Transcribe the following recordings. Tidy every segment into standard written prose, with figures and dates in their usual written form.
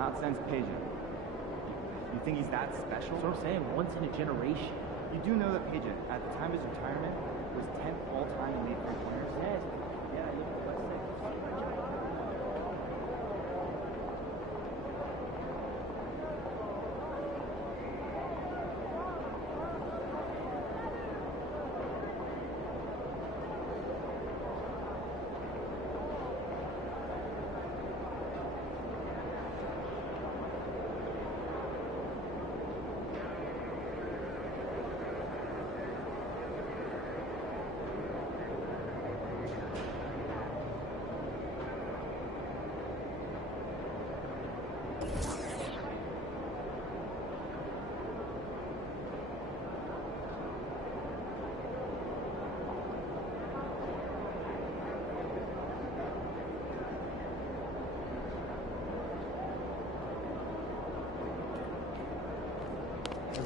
not since Pigeon. You think he's that special? That's what I'm saying, once in a generation. You do know that Pigeon, at the time of his retirement, was 10th all-time in made three-pointers? Yes. Yeah, look at the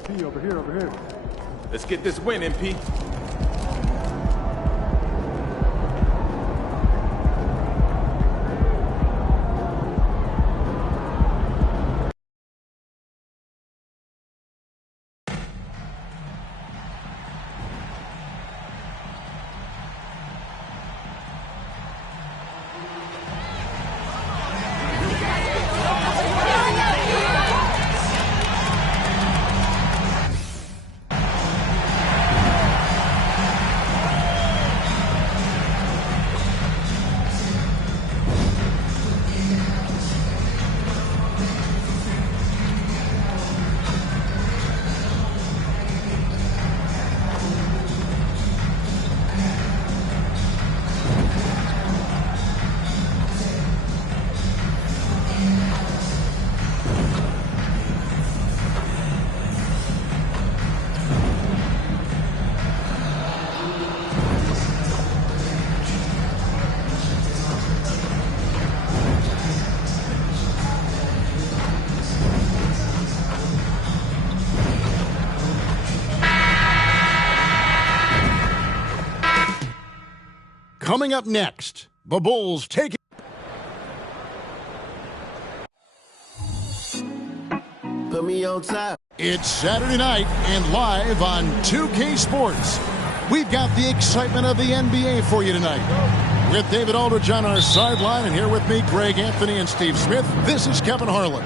MP, over here, over here. Let's get this win, MP. Coming up next, the Bulls take it. Put me on top. It's Saturday night and live on 2K Sports. We've got the excitement of the NBA for you tonight. With David Aldridge on our sideline, and here with me, Greg Anthony and Steve Smith, this is Kevin Harlan.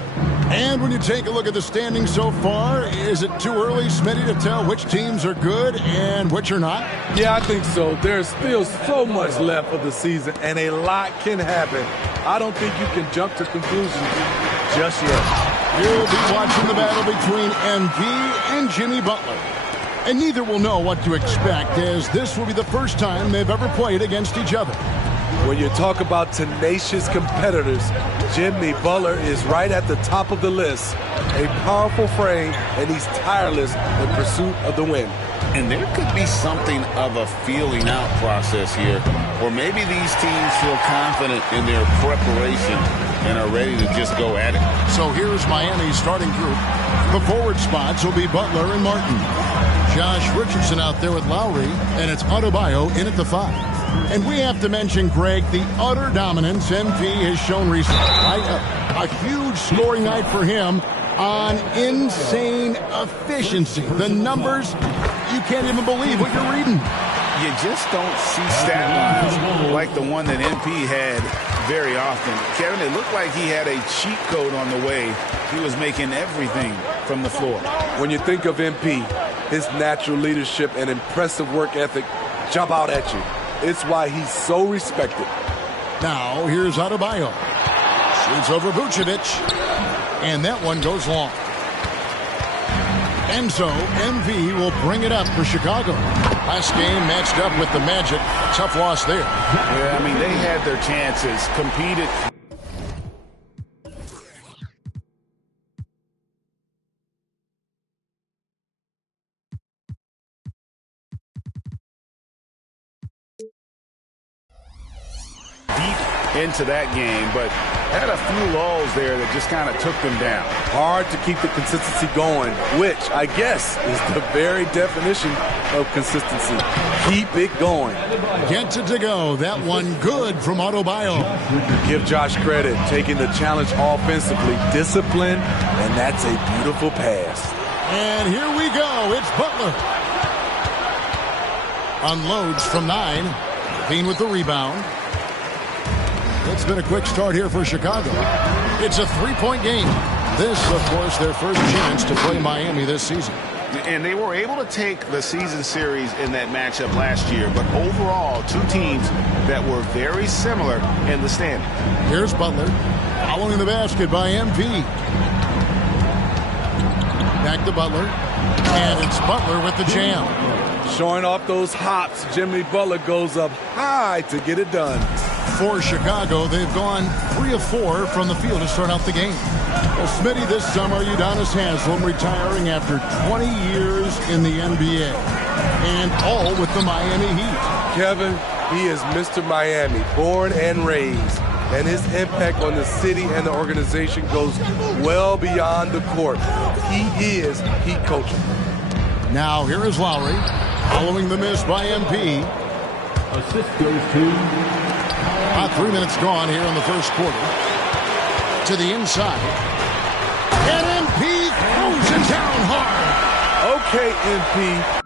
And when you take a look at the standings so far, is it too early, Smitty, to tell which teams are good and which are not? Yeah, I think so. There's still so much left of the season, and a lot can happen. I don't think you can jump to conclusions just yet. You'll be watching the battle between MP and Jimmy Butler. And neither will know what to expect, as this will be the first time they've ever played against each other. When you talk about tenacious competitors, Jimmy Butler is right at the top of the list. A powerful frame, and he's tireless in pursuit of the win. And there could be something of a feeling out process here, or maybe these teams feel confident in their preparation and are ready to just go at it. So here's Miami's starting group. The forward spots will be Butler and Martin. Josh Richardson out there with Lowry, and it's Adebayo in at the 5. And we have to mention, Greg, the utter dominance MP has shown recently. Right? A huge scoring night for him on insane efficiency. The numbers, you can't even believe what you're reading. You just don't see stat lines like the one that MP had very often. Kevin, it looked like he had a cheat code on the way. He was making everything from the floor. When you think of MP, his natural leadership and impressive work ethic jump out at you. It's why he's so respected. Now, here's Adebayo. Shoots over Vucevic. And that one goes long. And so, MV will bring it up for Chicago. Last game matched up with the Magic. Tough loss there. Yeah, I mean, they had their chances, competed. into that game, but had a few lulls there that just kind of took them down. Hard to keep the consistency going, which I guess is the very definition of consistency. Keep it going. Gets it to go. That one good from Adebayo. Give Josh credit, taking the challenge offensively, discipline, and that's a beautiful pass. And here we go. It's Butler. Unloads from 9. Levine with the rebound. It's been a quick start here for Chicago. It's a 3-point game. This, of course, their first chance to play Miami this season. And they were able to take the season series in that matchup last year, but overall, two teams that were very similar in the standing. Here's Butler, following the basket by MP. Back to Butler, and it's Butler with the jam. Showing off those hops, Jimmy Butler goes up high to get it done. For Chicago, they've gone 3 of 4 from the field to start out the game. Well, Smitty, this summer, Udonis Haslem retiring after 20 years in the NBA, and all with the Miami Heat. Kevin, he is Mr. Miami, born and raised, and his impact on the city and the organization goes well beyond the court. He is Heat coaching. Now, here is Lowry, following the miss by MP. Assist goes to... About 3 minutes gone here in the first quarter. To the inside. And MP throws it down hard. Okay, MP.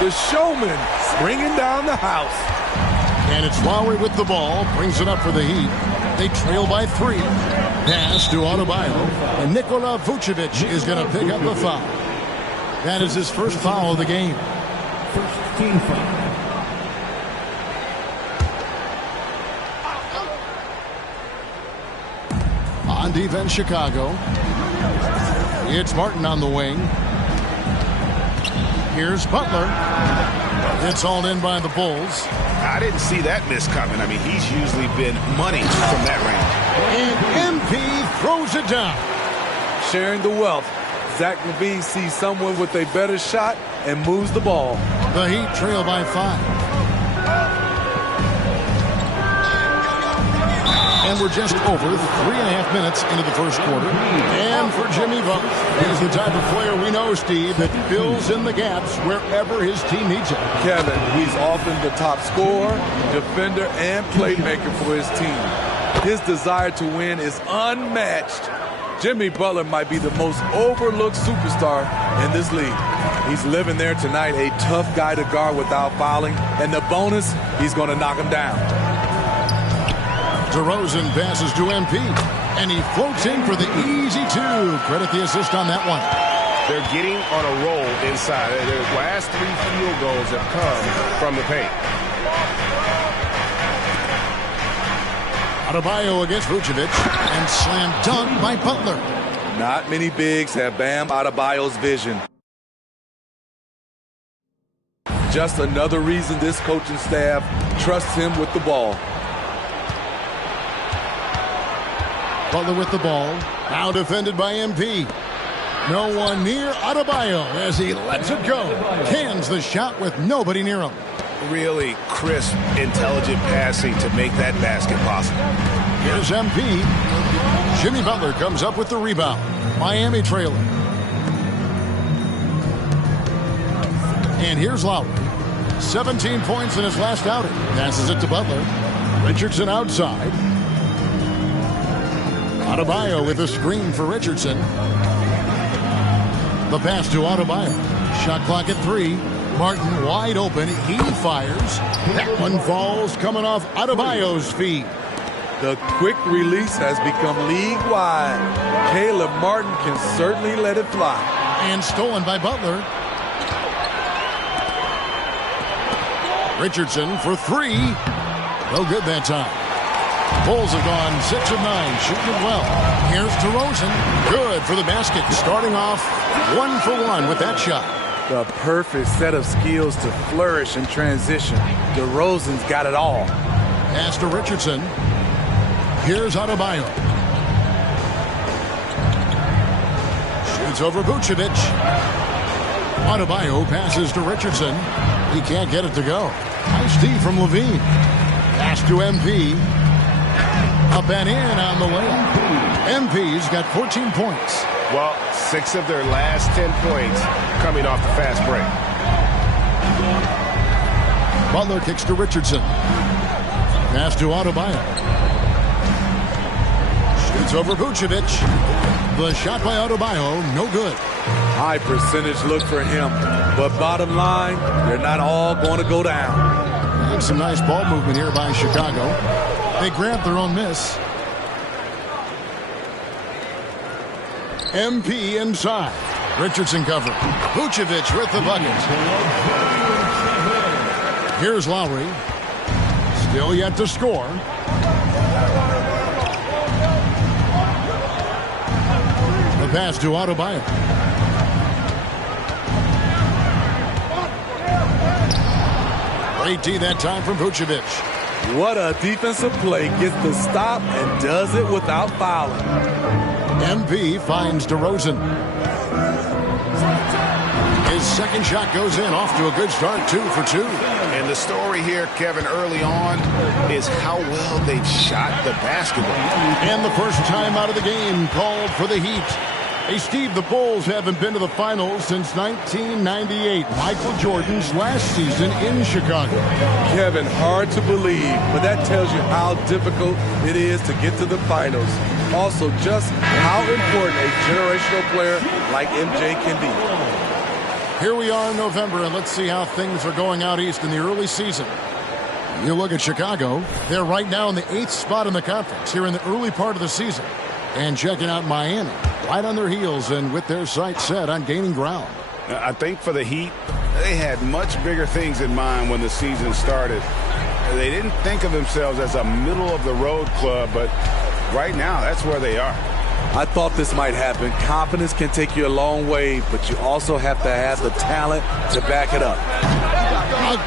The showman bringing down the house. And it's Lowry with the ball. Brings it up for the Heat. They trail by 3. Pass to Adebayo. And Nikola Vucevic is going to pick up the foul. That is his first foul of the game. First team foul. On defense, Chicago. It's Martin on the wing. Here's Butler. It's hauled in by the Bulls. I didn't see that miss coming. I mean, he's usually been money from that range. And MP throws it down. Sharing the wealth. Zach LaVine sees someone with a better shot and moves the ball. The Heat trail by 5. And we're just over 3.5 minutes into the first quarter. And for Jimmy Butler, he's the type of player we know, Steve, that fills in the gaps wherever his team needs it. Kevin, he's often the top scorer, defender, and playmaker for his team. His desire to win is unmatched. Jimmy Butler might be the most overlooked superstar in this league. He's living there tonight, a tough guy to guard without fouling. And the bonus, he's going to knock him down. DeRozan passes to MP, and he floats in for the easy 2. Credit the assist on that one. They're getting on a roll inside. Their last 3 field goals have come from the paint. Adebayo against Vucevic, and slam dunk by Butler. Not many bigs have Bam Adebayo's vision. Just another reason this coaching staff trusts him with the ball. Butler with the ball. Now defended by MP. No one near Adebayo as he lets it go. Cans the shot with nobody near him. Really crisp, intelligent passing to make that basket possible. Here's MP. Jimmy Butler comes up with the rebound. Miami trailing. And here's Lowry. 17 points in his last outing. Passes it to Butler. Richardson outside. Adebayo with a screen for Richardson. The pass to Adebayo. Shot clock at 3. Martin wide open. He fires. That one falls coming off Adebayo's feet. The quick release has become league-wide. Caleb Martin can certainly let it fly. And stolen by Butler. Richardson for 3. No good that time. Bulls have gone 6 of 9, shooting it well. Here's DeRozan. Good for the basket. Starting off 1 for 1 with that shot. The perfect set of skills to flourish in transition. DeRozan's got it all. Pass to Richardson. Here's Adebayo. Shoots over Vucevic. Adebayo passes to Richardson. He can't get it to go. Nice D from Levine. Pass to MP. Up and in on the layup. MP's got 14 points. Well, 6 of their last 10 points coming off the fast break. Butler kicks to Richardson. Pass to Adebayo. Shoots over Vucevic. The shot by Adebayo, no good. High percentage look for him. But bottom line, they're not all going to go down. Some nice ball movement here by Chicago. They grab their own miss. MP inside. Richardson cover. Vucevic with the bucket. Here's Lowry. Still yet to score. The pass to Adebayo. Great D that time from Vucevic. What a defensive play. Gets the stop and does it without fouling. MP finds DeRozan. His second shot goes in, off to a good start, 2 for 2. And the story here, Kevin, early on is how well they've shot the basketball. And the first time out of the game called for the Heat. Hey, Steve, the Bulls haven't been to the finals since 1998, Michael Jordan's last season in Chicago. Kevin, hard to believe, but that tells you how difficult it is to get to the finals. Also, just how important a generational player like MJ can be. Here we are in November, and let's see how things are going out east in the early season. You look at Chicago, they're right now in the 8th spot in the conference here in the early part of the season. And checking out Miami, right on their heels and with their sights set on gaining ground. I think for the Heat, they had much bigger things in mind when the season started. They didn't think of themselves as a middle-of-the-road club, but right now, that's where they are. I thought this might happen. Confidence can take you a long way, but you also have to have the talent to back it up.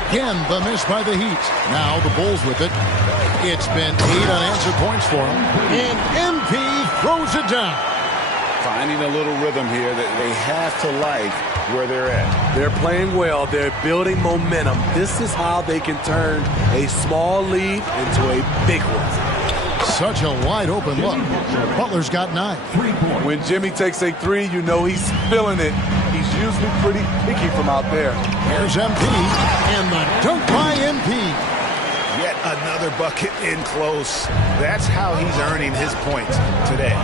Again, the miss by the Heat. Now the Bulls with it. It's been 8 unanswered points for them. And MP throws it down. Finding a little rhythm here that they have to like where they're at. They're playing well. They're building momentum. This is how they can turn a small lead into a big one. Such a wide open look. Butler's got 9. When Jimmy takes a 3, you know he's feeling it. He's usually pretty picky from out there. Here's MP, and the dunk by MP. Yet another bucket in close. That's how he's earning his points today.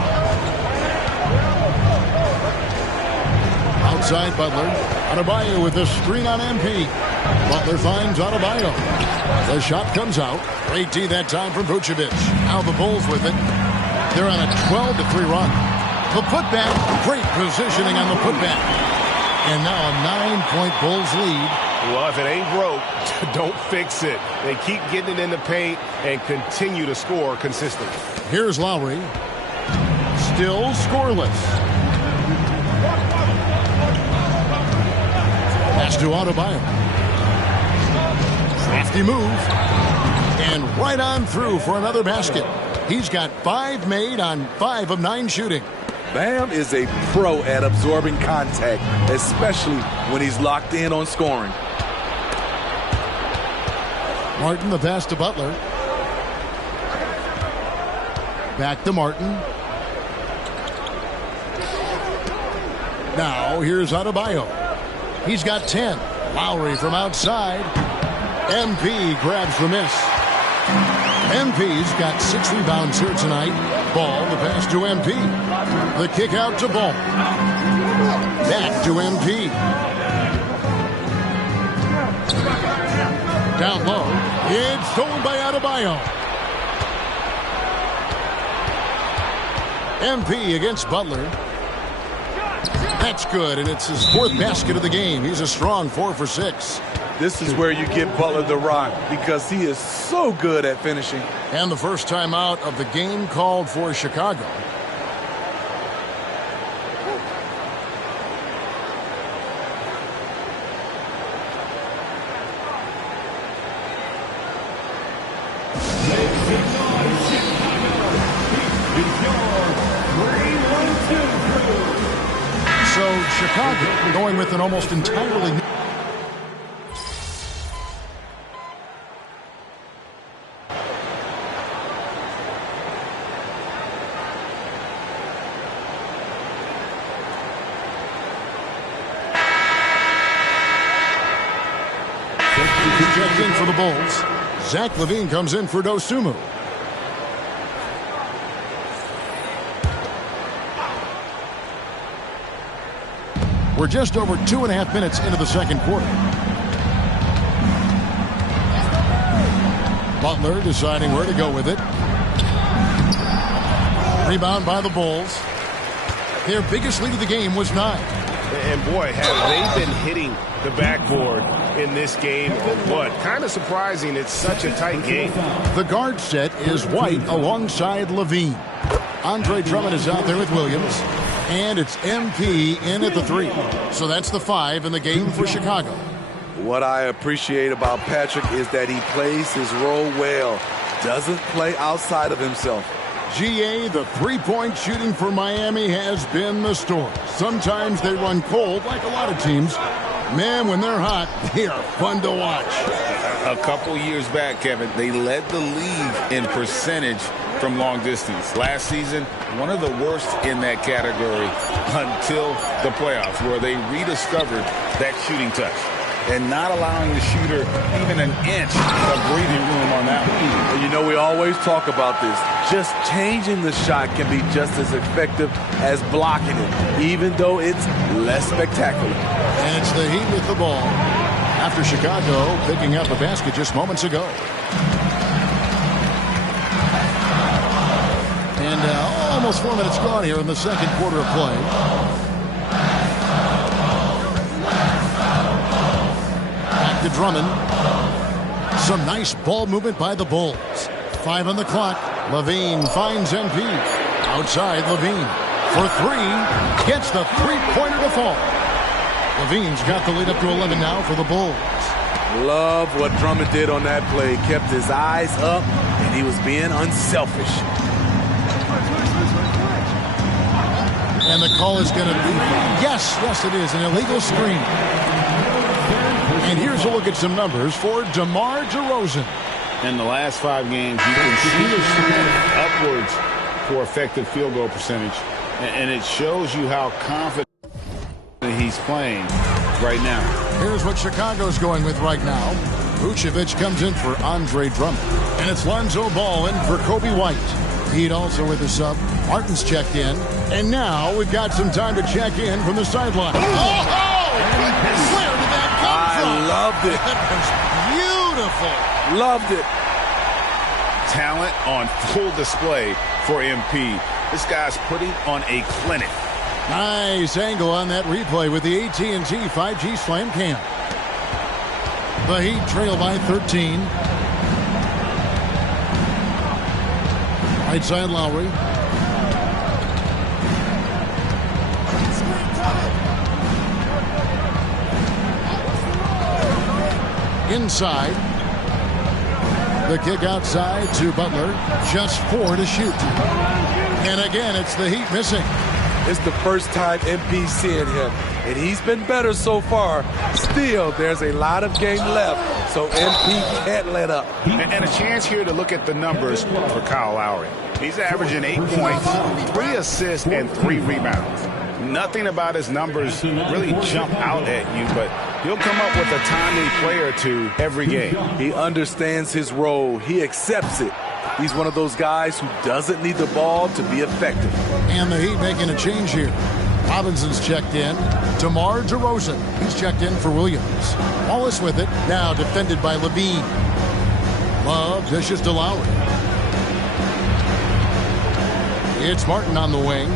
Outside Butler. Adebayo with a screen on MP. Butler finds Adebayo. The shot comes out. Great D that time from Vucevic. Now the Bulls with it. They're on a 12-3 run. The putback. Great positioning on the putback. And now a 9-point Bulls lead. Well, if it ain't broke, don't fix it. They keep getting it in the paint and continue to score consistently. Here's Lowry. Still scoreless. Pass to Adebayo. Crafty move. And right on through for another basket. He's got 5 made on 5 of 9 shooting. Bam is a pro at absorbing contact, especially when he's locked in on scoring. Martin, the pass to Butler. Back to Martin. Now here's Adebayo. He's got 10. Lowry from outside. MP grabs the miss. MP's got 6 rebounds here tonight. Ball, the pass to MP. The kick out to Ball. Back to MP. Down low. It's stolen by Adebayo. MP against Butler. That's good, and it's his 4th basket of the game. He's a strong 4 for 6. This is where you get Butler the rock because he is so good at finishing. And the first time out of the game called for Chicago. So Chicago going with an almost entirely new. Checked in for the Bulls. Zach LaVine comes in for Dosunmu. We're just over 2.5 minutes into the second quarter. Butler deciding where to go with it. Rebound by the Bulls. Their biggest lead of the game was 9. And boy, have they been hitting the backboard in this game or what? Kind of surprising it's such a tight game. The guard set is White alongside LaVine. Andre Drummond is out there with Williams. And it's MP in at the 3. So that's the 5 in the game for Chicago. What I appreciate about Patrick is that he plays his role well. Doesn't play outside of himself. GA, the three-point shooting for Miami has been the story. Sometimes they run cold like a lot of teams. Man, when they're hot, they are fun to watch. A couple years back, Kevin, they led the league in percentage from long distance. Last season, one of the worst in that category until the playoffs, where they rediscovered that shooting touch and not allowing the shooter even an inch of breathing room on that one. You know, we always talk about this. Just changing the shot can be just as effective as blocking it, even though it's less spectacular. And it's the Heat with the ball after Chicago picking up a basket just moments ago. And almost 4 minutes gone here in the second quarter of play. To Drummond. Some nice ball movement by the Bulls. 5 on the clock. LaVine finds MP. Outside LaVine for 3. Gets the three-pointer to fall. LaVine's got the lead up to 11 now for the Bulls. Love what Drummond did on that play. Kept his eyes up, and he was being unselfish. And the call is going to be, yes, it is, an illegal screen. And here's a look at some numbers for DeMar DeRozan. In the last 5 games, you can see a trend upwards for effective field goal percentage. And it shows you how confident he's playing right now. Here's what Chicago's going with right now. Vucevic comes in for Andre Drummond. And it's Lonzo Ball in for Kobe White. Heat also with the sub. Martin's checked in. And now we've got some time to check in from the sideline. Where did that come from? I loved it. That was beautiful. Loved it. Talent on full display for MP. This guy's putting on a clinic. Nice angle on that replay with the AT&T 5G Slam Cam. The Heat trail by 13. Right side Lowry. Inside. The kick outside to Butler. Just 4 to shoot. And again, it's the Heat missing. It's the first time MP's seeing him, and he's been better so far. Still, there's a lot of game left, so MP can't let up. And a chance here to look at the numbers for Kyle Lowry. He's averaging 8 points, 3 assists, and 3 rebounds. Nothing about his numbers really jump out at you, but he'll come up with a timely play or two every game. He understands his role. He accepts it. He's one of those guys who doesn't need the ball to be effective. And the Heat making a change here. Robinson's checked in. DeMar DeRozan. He's checked in for Williams. Wallace with it. Now defended by LaVine. Love dishes to Lowry. It's Martin on the wing.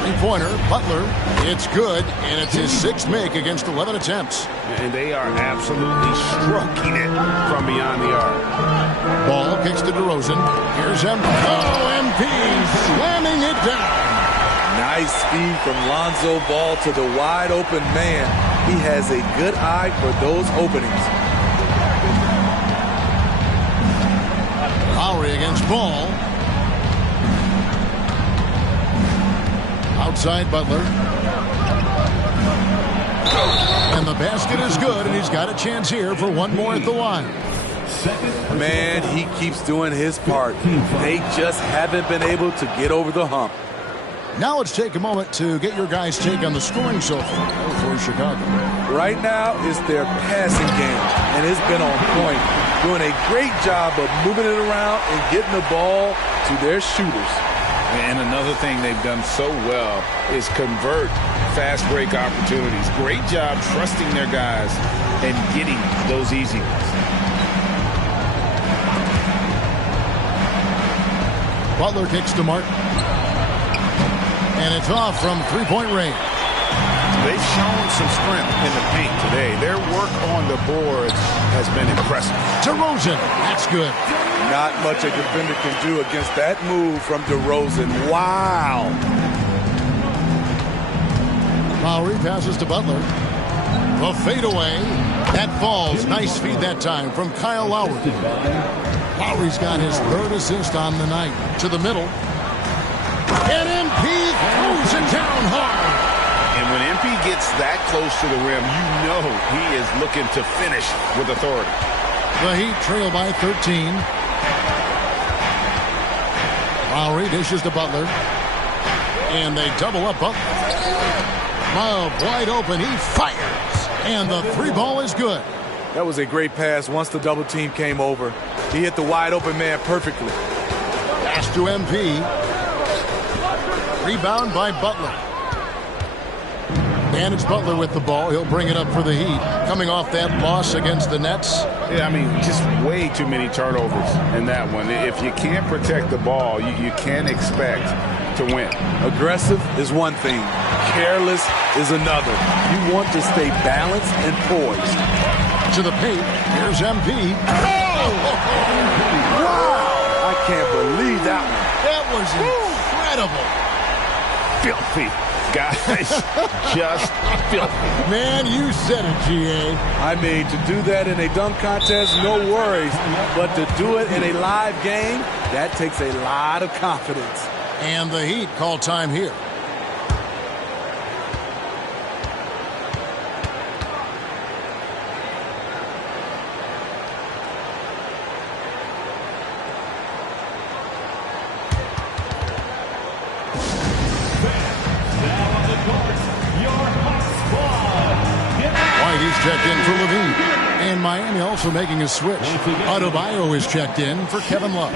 Three-pointer, Butler. It's good, and it's his 6th make against 11 attempts. And they are absolutely stroking it from beyond the arc. Ball kicks to DeRozan. Here's MP. Oh, MP slamming it down. Nice speed from Lonzo Ball to the wide-open man. He has a good eye for those openings. Lowry against Ball. Outside Butler. the basket is good, and he's got a chance here for one more at the line. Man, he keeps doing his part. They just haven't been able to get over the hump. Now let's take a moment to get your guys' take on the scoring so far for Chicago. Right now, it's their passing game, and it's been on point. Doing a great job of moving it around and getting the ball to their shooters. And another thing they've done so well is convert fast break opportunities. Great job trusting their guys and getting those easy ones. Butler kicks to Martin. And it's off from three-point range. They've shown some strength in the paint today. Their work on the boards has been impressive. DeRozan, that's good. Not much a defender can do against that move from DeRozan. Wow. Lowry passes to Butler. A fadeaway. That falls. Nice feed that time from Kyle Lowry. Lowry's got his third assist on the night. To the middle. And MP throws it down hard. And when MP gets that close to the rim, you know he is looking to finish with authority. The Heat trail by 13. Lowry dishes to Butler. And they double up Butler. Love wide open. He fires. And the three ball is good. That was a great pass once the double team came over. He hit the wide open man perfectly. Pass to MP. Rebound by Butler. And it's Butler with the ball. He'll bring it up for the Heat. Coming off that loss against the Nets. Yeah, I mean, just way too many turnovers in that one. If you can't protect the ball, you can't expect to win. Aggressive is one thing. Careless is another. You want to stay balanced and poised. To the paint. Here's MP. Oh! Wow! I can't believe that one. That was incredible. Filthy, guys. Just filthy. Man, you said it, G.A. I mean, to do that in a dunk contest, no worries. But to do it in a live game, that takes a lot of confidence. And the Heat call time here. Checked in for Levine. And Miami also making a switch. Adebayo is checked in for Kevin Love.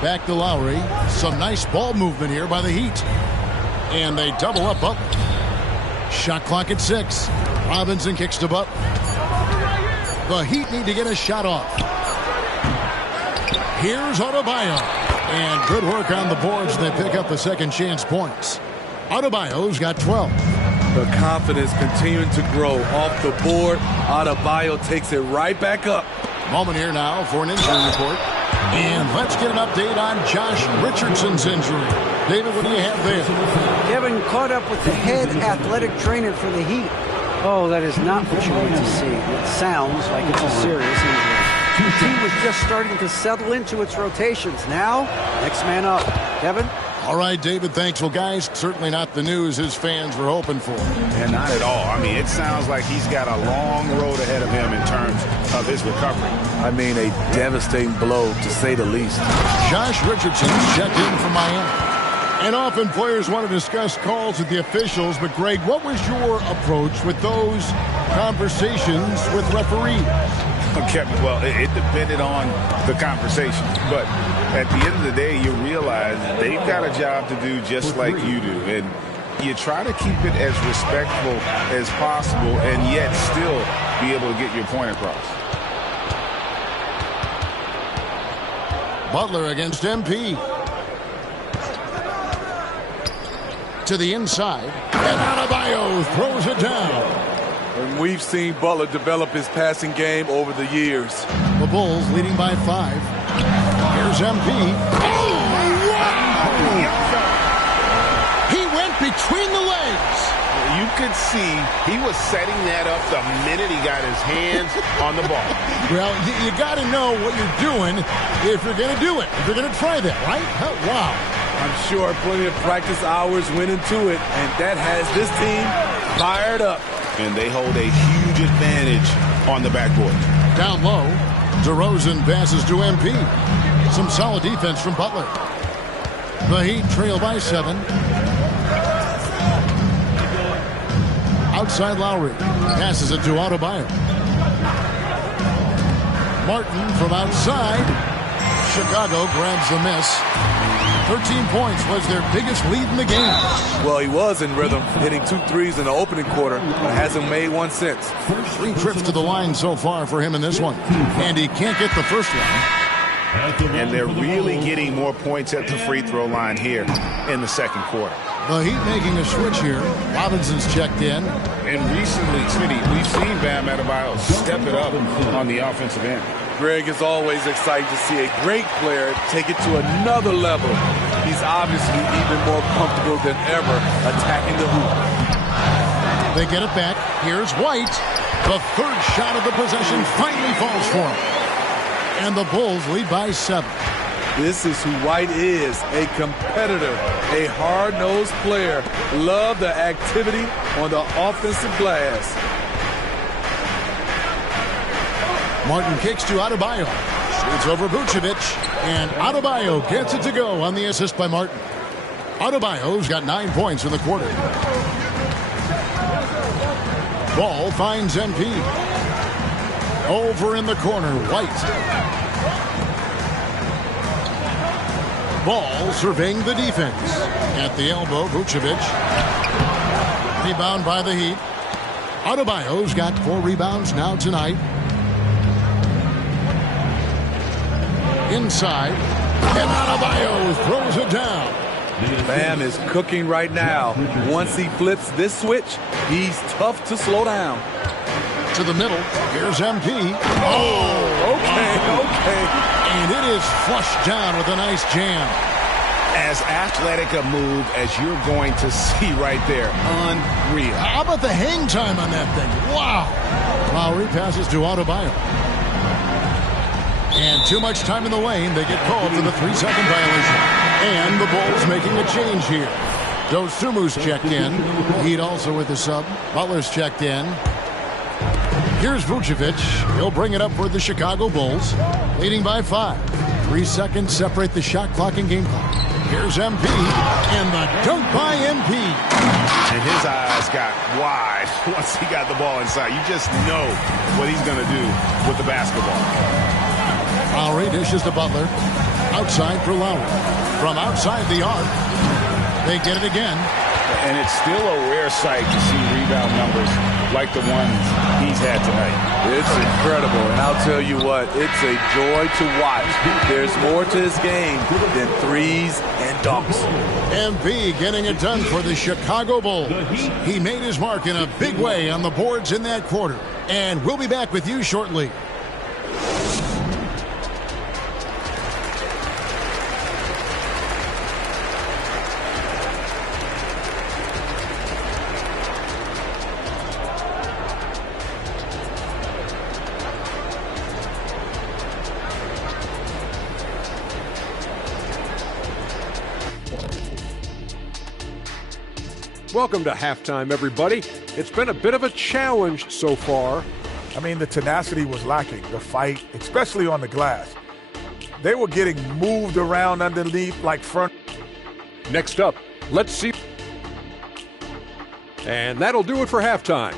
Back to Lowry. Some nice ball movement here by the Heat. And they double up Butler. Shot clock at 6. Robinson kicks to Butler. The Heat need to get a shot off. Here's Adebayo. And good work on the boards. They pick up the second chance points. Adebayo's got 12. The confidence continuing to grow off the board. Adebayo takes it right back up. Moment here now for an injury report. And let's get an update on Josh Richardson's injury. David, what do you have there? Kevin caught up with the head athletic trainer for the Heat. Oh, that is not what you want to see. It sounds like it's a serious injury. The team was just starting to settle into its rotations. Now, next man up. Kevin? All right, David, thanks. Well, guys, certainly not the news his fans were hoping for. And not at all. I mean, it sounds like he's got a long road ahead of him in terms of his recovery. I mean, a devastating blow, to say the least. Josh Richardson checked in from Miami. And often players want to discuss calls with the officials, but Greg, what was your approach with those conversations with referees? Okay, well, it depended on the conversation, but at the end of the day, you realize they've got a job to do just like you do, and you try to keep it as respectful as possible and yet still be able to get your point across. Butler against MP. To the inside, and Adebayo throws it down. And we've seen Butler develop his passing game over the years. The Bulls leading by 5. Here's MP. Oh, wow! He went between the legs. You you could see he was setting that up the minute he got his hands on the ball. Well, you got to know what you're doing if you're going to do it. If you're going to try that, right? Oh, wow. I'm sure plenty of practice hours went into it, and that has this team fired up. And they hold a huge advantage on the backboard. Down low, DeRozan passes to MP. Some solid defense from Butler. The Heat trail by 7. Outside Lowry. Passes it to Adebayo. Martin from outside. Chicago grabs the miss. 13 points was their biggest lead in the game. Well, he was in rhythm, hitting 2 threes in the opening quarter, but hasn't made one since. 3 trips to the line so far for him in this one. And he can't get the first one. And they're really getting more points at the free throw line here in the second quarter. The Heat making a switch here. Robinson's checked in. And recently, Smitty, we've seen Bam Adebayo step it up on the offensive end. Greg, is always exciting to see a great player take it to another level. He's obviously even more comfortable than ever attacking the hoop. They get it back. Here's White. The third shot of the possession finally falls for him. And the Bulls lead by 7. This is who White is, a competitor, a hard-nosed player. Love the activity on the offensive glass. Martin kicks to Adebayo. Shoots over Vucevic. And Adebayo gets it to go on the assist by Martin. Adebayo's got 9 points in the quarter. Ball finds MP. Over in the corner, White. Ball surveying the defense. At the elbow, Vucevic. Rebound by the Heat. Adebayo's got 4 rebounds now tonight. Inside. And Adebayo throws it down. Bam is cooking right now. Once he flips this switch, he's tough to slow down. To the middle. Here's MP. Oh, okay. And it is flushed down with a nice jam. As athletic a move as you're going to see right there. Unreal. How about the hang time on that thing? Wow. Lowry passes to Adebayo. And too much time in the lane. They get called for the 3-second violation. And the Bulls making a change here. Dosumu's checked in. Heat also with the sub. Butler's checked in. Here's Vucevic. He'll bring it up for the Chicago Bulls. Leading by 5. 3 seconds separate the shot clock and game clock. Here's MP. And the dunk by MP. And his eyes got wide once he got the ball inside. You just know what he's going to do with the basketball. Lowry dishes to Butler. Outside for Lowry. From outside the arc. They get it again. And it's still a rare sight to see rebound numbers like the ones he's had tonight. It's incredible, and I'll tell you what, it's a joy to watch. There's more to his game than threes and dunks. MP getting it done for the Chicago Bulls. He made his mark in a big way on the boards in that quarter. And we'll be back with you shortly. Welcome to halftime, everybody. It's been a bit of a challenge so far. I mean, the tenacity was lacking, the fight, especially on the glass. They were getting moved around underneath like front. Next up, let's see. And that'll do it for halftime.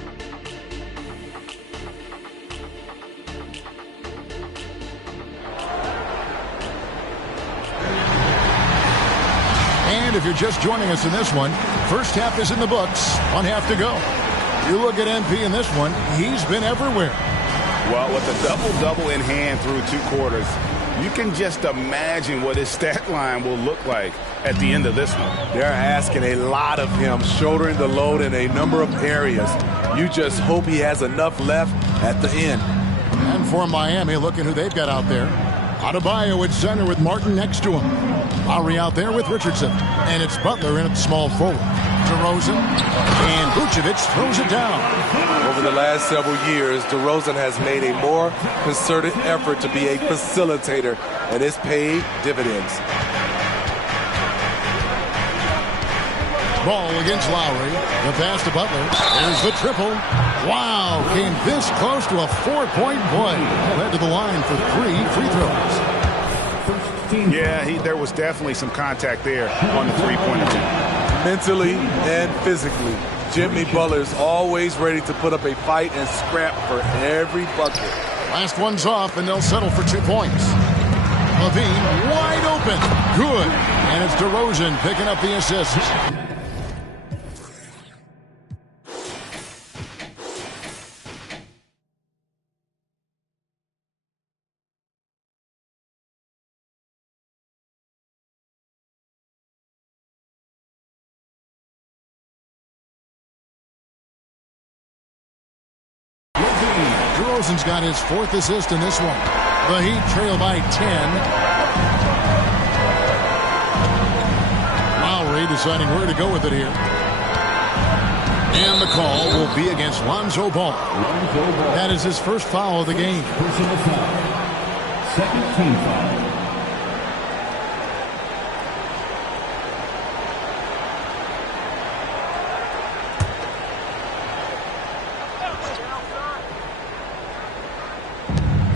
And if you're just joining us in this one, first half is in the books. 1 half to go. You look at MP in this one, he's been everywhere. Well, with a double-double in hand through 2 quarters, you can just imagine what his stat line will look like at the end of this one. They're asking a lot of him, shouldering the load in a number of areas. You just hope he has enough left at the end. And for Miami, looking who they've got out there. Adebayo at center with Martin next to him. Lowry out there with Richardson. And it's Butler in at small forward. DeRozan. And Vucevic throws it down. Over the last several years, DeRozan has made a more concerted effort to be a facilitator, and it's paid dividends. Ball against Lowry. The pass to Butler. There's the triple. Wow, came this close to a 4-point play. Led to the line for 3 free throws. Yeah, there was definitely some contact there on the three-point attempt. Mentally and physically, Jimmy Butler is always ready to put up a fight and scrap for every bucket. Last one's off, and they'll settle for 2 points. Levine wide open. Good. And it's DeRozan picking up the assist. DeRozan's got his 4th assist in this one. The Heat trail by 10. Lowry deciding where to go with it here. And the call will be against Lonzo Ball. That is his first foul of the game. Personal foul. Second team foul.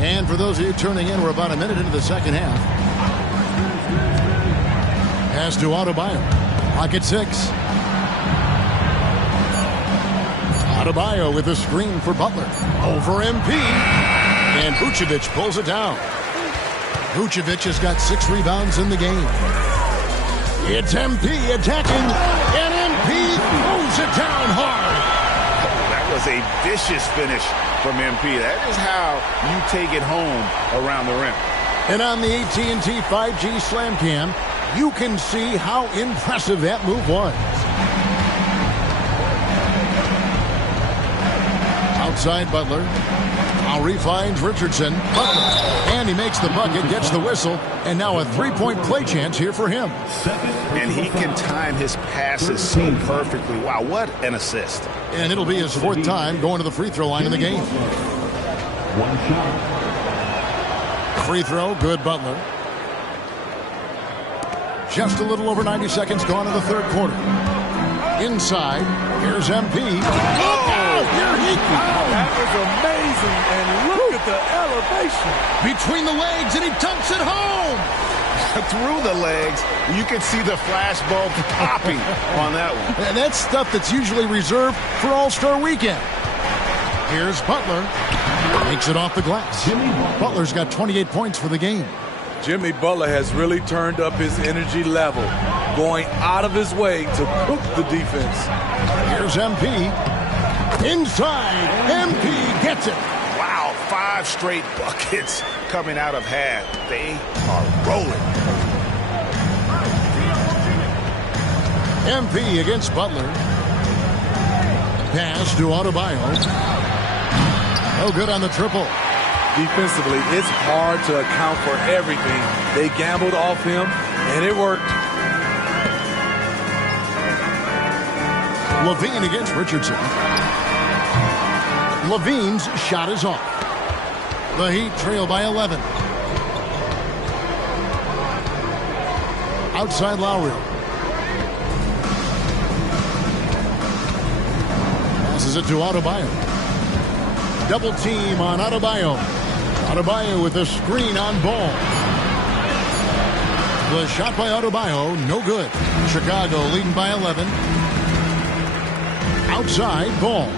And for those of you tuning in, we're about a minute into the second half. Pass to Adebayo. Pocket 6. Adebayo with a screen for Butler. Over MP. And Vucevic pulls it down. Vucevic has got 6 rebounds in the game. It's MP attacking. And MP throws it down hard. That was a vicious finish from MP. That is how you take it home around the rim. And on the AT&T 5G Slam Cam, you can see how impressive that move was. Outside Butler. Lowry finds Richardson. Butler. And he makes the bucket, gets the whistle, and now a 3-point play chance here for him. And he can time his passes so perfectly. Wow, what an assist. And it'll be his 4th time going to the free throw line in the game. 1 shot. Free throw, good Butler. Just a little over 90 seconds gone in the 3rd quarter. Inside, here's MP. Look out! Here he comes! That was amazing, and look at the elevation. Between the legs, and he dumps it home! Through the legs, you can see the flashbulb popping on that one. And that's stuff that's usually reserved for All-Star Weekend. Here's Butler. Makes it off the glass. Butler's got 28 points for the game. Jimmy Butler has really turned up his energy level, going out of his way to cook the defense. Here's MP. Inside, MP gets it. Wow, 5 straight buckets coming out of half. They are rolling. MP against Butler. Pass to Adebayo. No good on the triple. Defensively, it's hard to account for everything. They gambled off him, and it worked. Levine against Richardson. Levine's shot is off. The Heat trail by 11. Outside Lowry. Passes it to Adebayo. Double team on Adebayo. Adebayo with a screen on Ball. The shot by Adebayo, no good. Chicago leading by 11. Outside, Ball.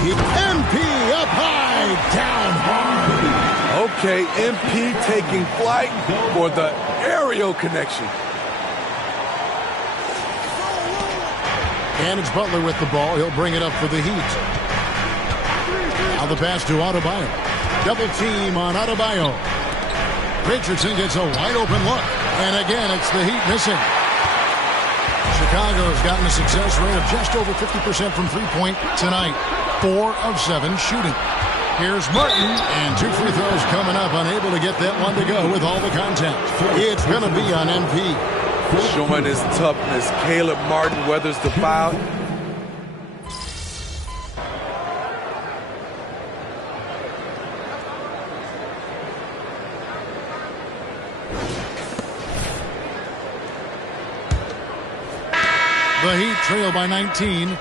MP up high, down hard. Okay, MP taking flight for the aerial connection. And it's Butler with the ball. He'll bring it up for the Heat. Now the pass to Adebayo. Double team on Adebayo. Richardson gets a wide open look. And again, it's the Heat missing. Chicago has gotten a success rate of just over 50% from three-point tonight. 4 of 7 shooting. Here's Martin, and 2 free throws coming up. Unable to get that one to go with all the contact. It's going to be on MP. Showing his toughness, Caleb Martin weathers the foul. The Heat trail by 19.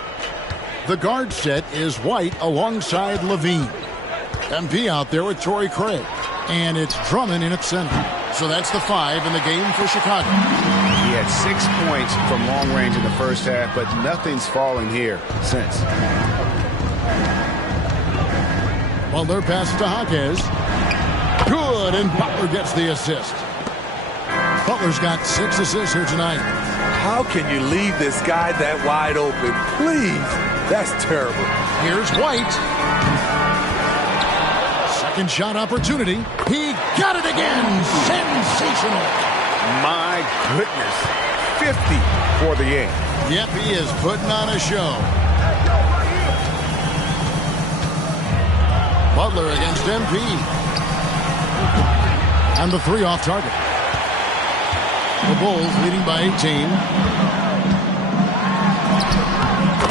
The guard set is White alongside Levine. MP out there with Torrey Craig. And it's Drummond in at center. So that's the 5 in the game for Chicago. He had 6 points from long range in the first half, but nothing's fallen here since. Butler passes to Hawkes. Good, and Butler gets the assist. Butler's got 6 assists here tonight. How can you leave this guy that wide open? Please. That's terrible. Here's White. Second shot opportunity. He got it again. Sensational. My goodness. 50 for the game. Yep, he is putting on a show. Butler against MP. And the 3 off target. The Bulls leading by 18.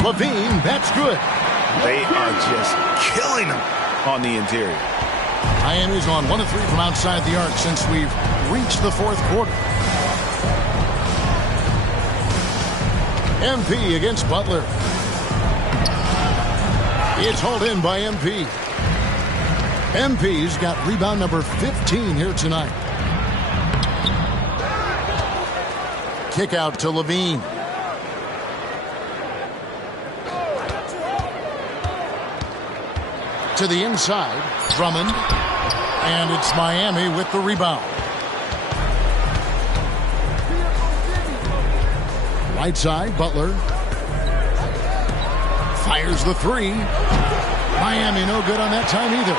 Levine, that's good. They are just killing them on the interior. Miami's on 1 of 3 from outside the arc since we've reached the 4th quarter. MP against Butler. It's hauled in by MP. MP's got rebound number 15 here tonight. Kick out to Levine. To the inside, Drummond. And it's Miami with the rebound. Right side, Butler. Fires the 3. Miami no good on that time either.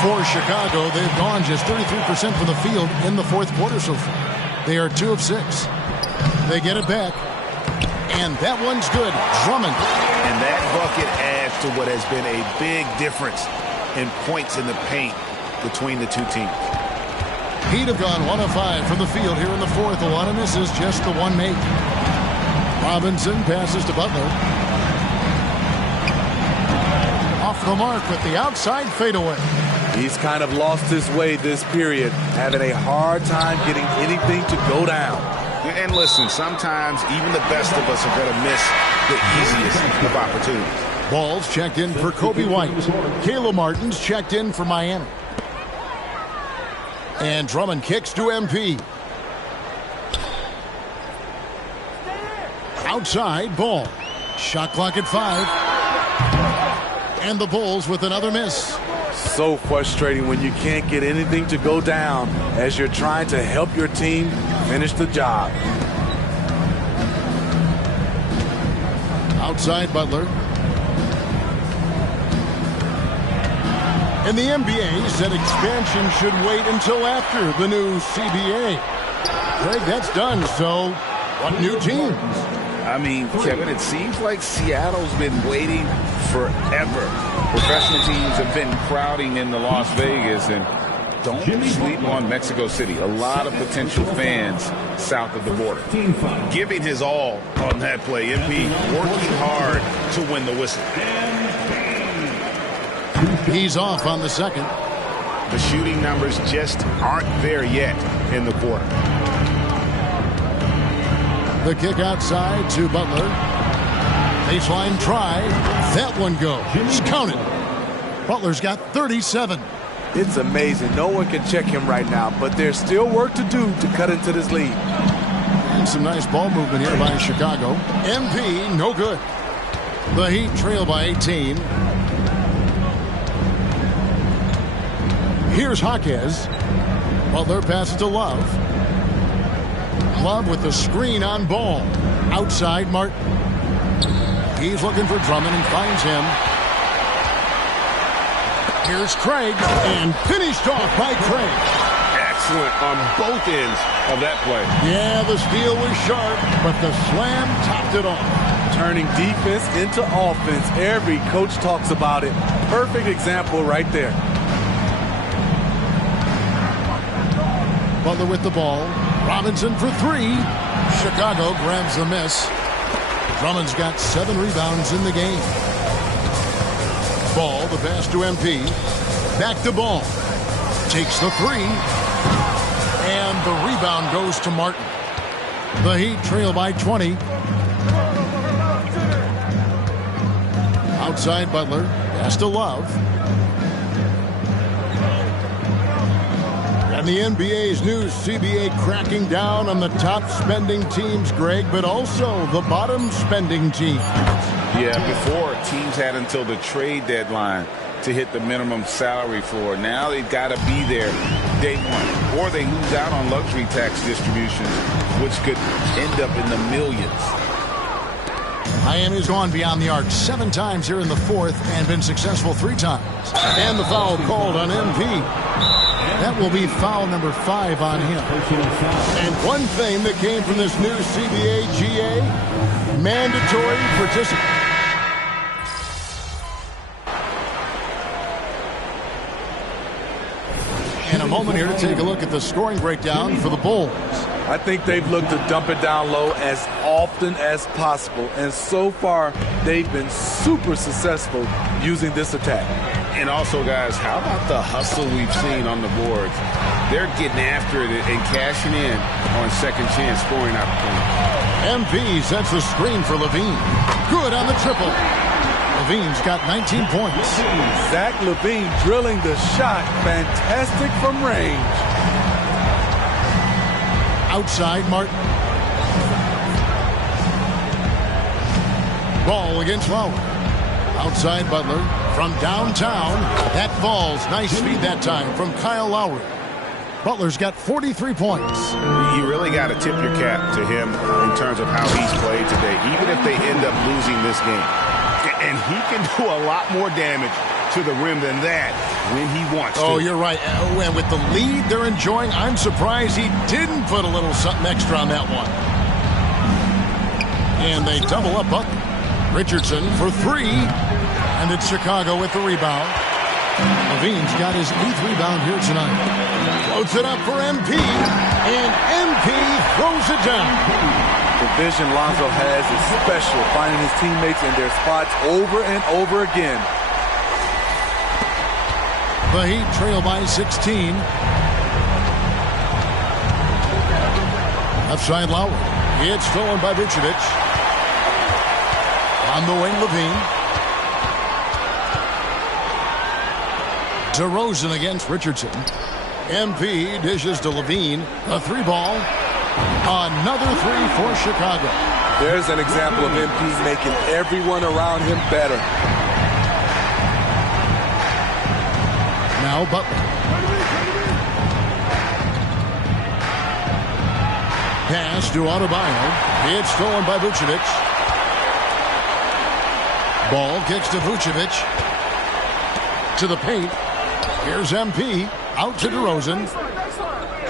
For Chicago, they've gone just 33% from the field in the 4th quarter so far. They are 2 of 6. They get it back. And that one's good. Drummond. And that bucket adds to what has been a big difference in points in the paint between the two teams. Heat have gone 1 of 5 from the field here in the 4th. A lot of misses, just the 1 made. Robinson passes to Butler. Off the mark with the outside fadeaway. He's kind of lost his way this period, having a hard time getting anything to go down. And listen, sometimes even the best of us are going to miss the easiest of opportunities. Ball's checked in for Kobe White. Caleb Martin's checked in for Miami. And Drummond kicks to MP. Outside, ball. Shot clock at 5. And the Bulls with another miss. So frustrating when you can't get anything to go down as you're trying to help your team finish the job. Outside, Butler. In the NBA, said expansion should wait until after the new CBA. Greg, that's done, so what new teams? I mean, Kevin, it seems like Seattle's been waiting forever. Professional teams have been crowding into Las Vegas, and don't sleep on Mexico City. A lot of potential fans south of the border. Giving his all on that play. MP working hard to win the whistle. He's off on the second. The shooting numbers just aren't there yet in the quarter. The kick outside to Butler. Baseline try. That one goes. Count it. Butler's got 37. It's amazing. No one can check him right now, but there's still work to do to cut into this lead. And some nice ball movement here by Chicago. MP, no good. The Heat trail by 18. Here's Hawkes. Butler passes to Love. Love with the screen on ball. Outside, Martin. He's looking for Drummond and finds him. Here's Craig, and finished off by Craig. Excellent on both ends of that play. Yeah, the steal was sharp, but the slam topped it off. Turning defense into offense. Every coach talks about it. Perfect example right there. Butler with the ball. Robinson for 3. Chicago grabs the miss. Drummond's got 7 rebounds in the game. Ball, the pass to MP. Back to Ball. Takes the 3. And the rebound goes to Martin. The Heat trail by 20. Outside Butler. Pass to Love. And the NBA's new CBA cracking down on the top spending teams, Greg, but also the bottom spending teams. Yeah, before teams had until the trade deadline to hit the minimum salary floor. Now they've got to be there day one, or they lose out on luxury tax distributions, which could end up in the millions. Miami's gone beyond the arc 7 times here in the 4th and been successful 3 times. And the foul called on MP. That will be foul number 5 on him. And one thing that came from this new CBA GA, mandatory participation. And a moment here to take a look at the scoring breakdown for the Bulls. I think they've looked to dump it down low as often as possible, and so far they've been super successful using this attack. And also, guys, how about the hustle we've seen on the boards? They're getting after it and cashing in on second chance scoring opportunities. MP sets the screen for Levine. Good on the triple. Levine's got 19 points. Zach Levine drilling the shot. Fantastic from range. Outside Martin. Ball against Lowry. Outside Butler. From downtown. That falls. Nice feed that time from Kyle Lowry. Butler's got 43 points. You really got to tip your cap to him in terms of how he's played today, even if they end up losing this game. And he can do a lot more damage to the rim than that when he wants to. Oh, you're right. And with the lead they're enjoying, I'm surprised he didn't put a little something extra on that one. And they double up Butler. Richardson for 3. And it's Chicago with the rebound. Levine's got his 8th rebound here tonight. Floats it up for MP. And MP throws it down. The vision Lonzo has is special, finding his teammates in their spots over and over again. The Heat trail by 16. Left side Lowry. It's stolen by Vucevic. On the wing, Levine. DeRozan against Richardson. MP dishes to Levine. A 3-ball. Another 3 for Chicago. There's an example of MP making everyone around him better. Now Butler. Pass to Adebayo. It's stolen by Vucevic. Ball kicks to Vucevic. To the paint. Here's MP. Out to DeRozan.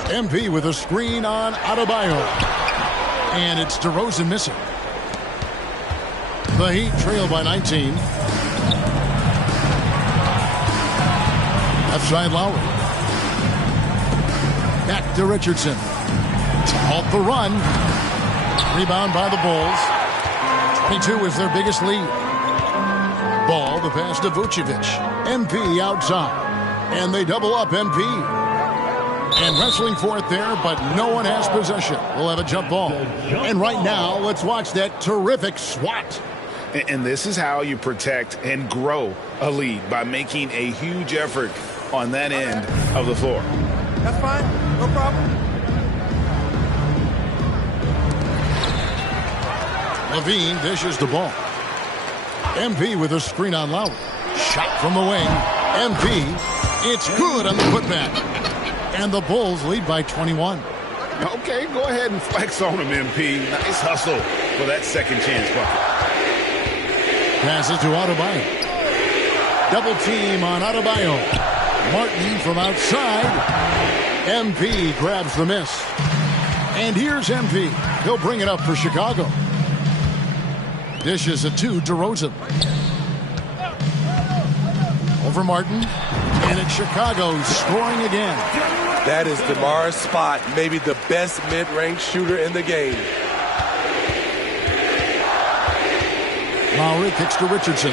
MP with a screen on Adebayo. And it's DeRozan missing. The Heat trail by 19. Left side Lowry. Back to Richardson. Off the run. Rebound by the Bulls. 22 is their biggest lead. Ball, the pass to Vucevic. MP outside. And they double up MP. And wrestling for it there, but no one has possession. We'll have a jump ball. And right now, let's watch that terrific swat. And this is how you protect and grow a lead, by making a huge effort on that end of the floor. That's fine. No problem. Levine dishes the ball. MP with a screen on Lowry. Shot from the wing. MP. It's good on the putback. And the Bulls lead by 21. Okay, go ahead and flex on him, MP. Nice hustle for that second chance bucket. Passes to Adebayo. Double team on Adebayo. Martin from outside. MP grabs the miss. And here's MP. He'll bring it up for Chicago. Dishes it to DeRozan. Over Martin. And it's Chicago scoring again. That is DeMar's spot, maybe the best mid-range shooter in the game. Lowry kicks to Richardson.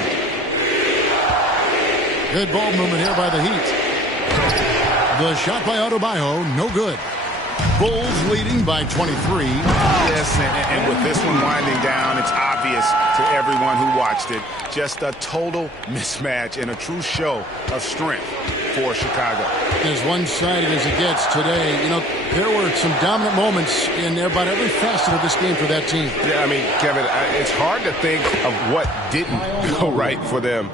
Good ball movement here by the Heat. The shot by Adebayo, no good. Bulls leading by 23. Yes, and with this one winding down, it's obvious to everyone who watched it. Just a total mismatch and a true show of strength for Chicago. As one-sided as it gets today, you know, there were some dominant moments in about every facet of this game for that team. Yeah, I mean, Kevin, it's hard to think of what didn't go right for them.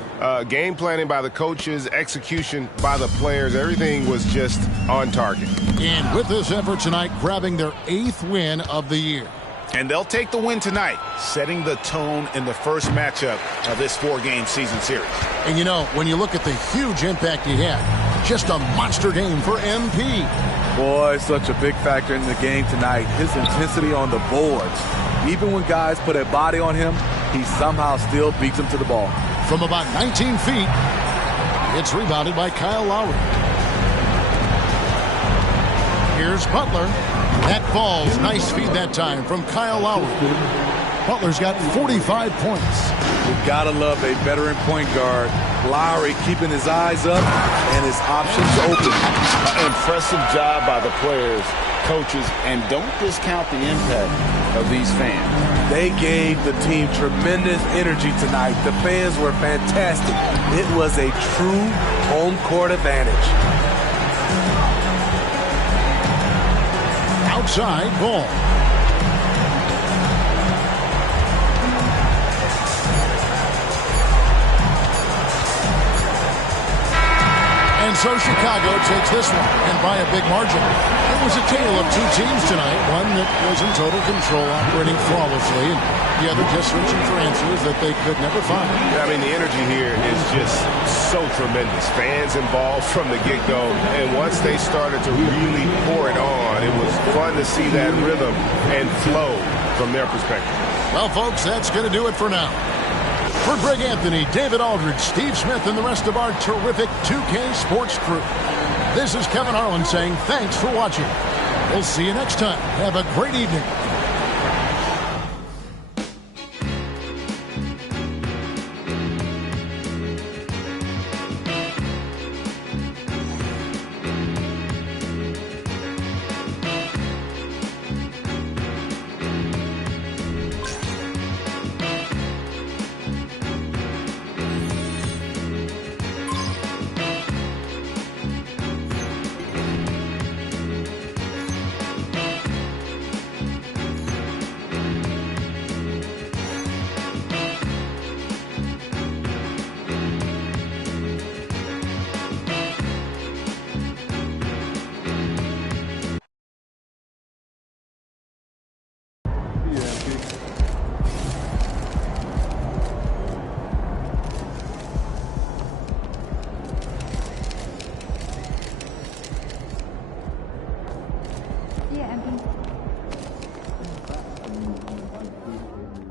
Game planning by the coaches, execution by the players, everything was just on target. And with this effort tonight, grabbing their 8th win of the year. And they'll take the win tonight, setting the tone in the first matchup of this 4-game season series. And you know, when you look at the huge impact he had, just a monster game for MP. Boy, such a big factor in the game tonight. His intensity on the boards. Even when guys put a body on him, he somehow still beats them to the ball. From about 19 feet, it's rebounded by Kyle Lowry. Here's Butler. That falls. Nice feed that time from Kyle Lowry. Butler's got 45 points. You gotta love a veteran point guard. Lowry keeping his eyes up and his options open. Impressive job by the players, coaches, and don't discount the impact of these fans. They gave the team tremendous energy tonight. The fans were fantastic. It was a true home court advantage. Outside ball. And so Chicago takes this one, and by a big margin. It was a tale of two teams tonight, one that was in total control, operating flawlessly, and the other just searching for answers that they could never find. Yeah, I mean, the energy here is just so tremendous. Fans involved from the get-go, and once they started to really pour it on, it was fun to see that rhythm and flow from their perspective. Well, folks, that's going to do it for now. For Greg Anthony, David Aldridge, Steve Smith, and the rest of our terrific 2K Sports crew, this is Kevin Harlan saying thanks for watching. We'll see you next time. Have a great evening.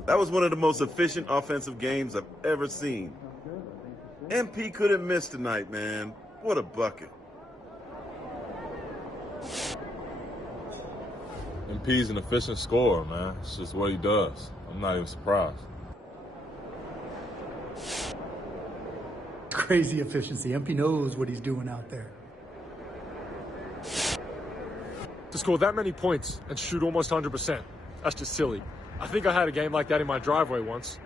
That was one of the most efficient offensive games I've ever seen. MP couldn't miss tonight, man. What a bucket. MP's an efficient scorer, man. It's just what he does. I'm not even surprised. Crazy efficiency. MP knows what he's doing out there. To score that many points and shoot almost 100%, that's just silly. I think I had a game like that in my driveway once.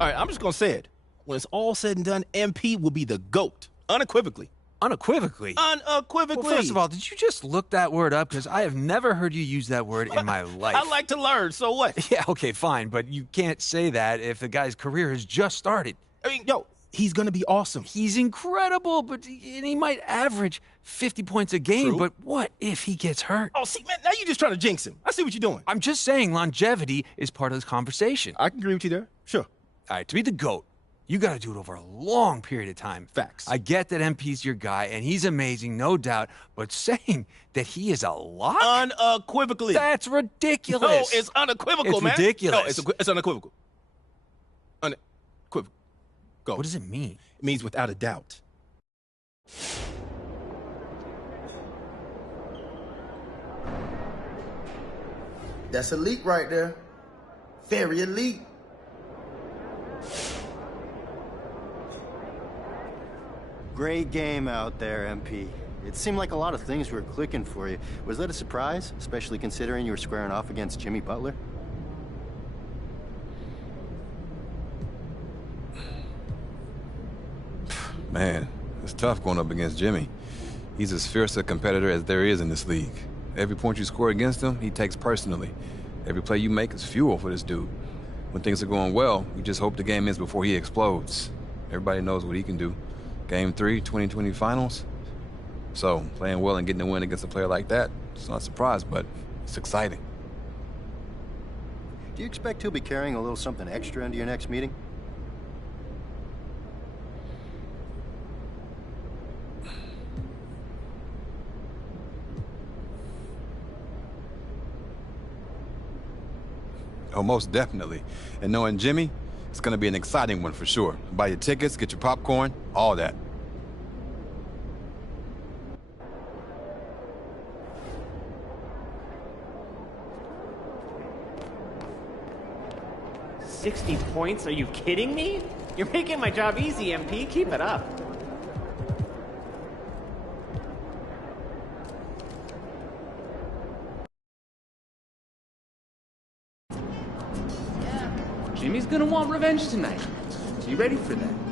All right, I'm just going to say it. When it's all said and done, MP will be the GOAT, unequivocally. Unequivocally? Unequivocally. Well, first of all, did you just look that word up? Because I have never heard you use that word in my life. I like to learn, so what? Yeah, okay, fine, but you can't say that if the guy's career has just started. I mean, yo, he's going to be awesome. He's incredible, but he might average 50 points a game, True. But what if he gets hurt? Oh, see, man, now you're just trying to jinx him. I see what you're doing. I'm just saying longevity is part of this conversation. I can agree with you there. Sure. All right, to be the GOAT, you got to do it over a long period of time. Facts. I get that MP's your guy, and he's amazing, no doubt, but saying that he is a lock? Unequivocally. That's ridiculous. No, it's unequivocal, it's man. Ridiculous. No, it's unequivocal. Unequivocal. Go. What does it mean? It means without a doubt. That's elite right there. Very elite. Great game out there, MP. It seemed like a lot of things were clicking for you. Was that a surprise, especially considering you were squaring off against Jimmy Butler? Man, it's tough going up against Jimmy. He's as fierce a competitor as there is in this league. Every point you score against him, he takes personally. Every play you make is fuel for this dude. When things are going well, you just hope the game ends before he explodes. Everybody knows what he can do. Game 3, 2020 finals. So, playing well and getting a win against a player like that, it's not a surprise, but it's exciting. Do you expect he'll be carrying a little something extra into your next meeting? Oh, most definitely. And knowing Jimmy, it's going to be an exciting one for sure. Buy your tickets, get your popcorn, all that. $60 points? Are you kidding me? You're making my job easy, MP. Keep it up. Jimmy's gonna want revenge tonight. You ready for that?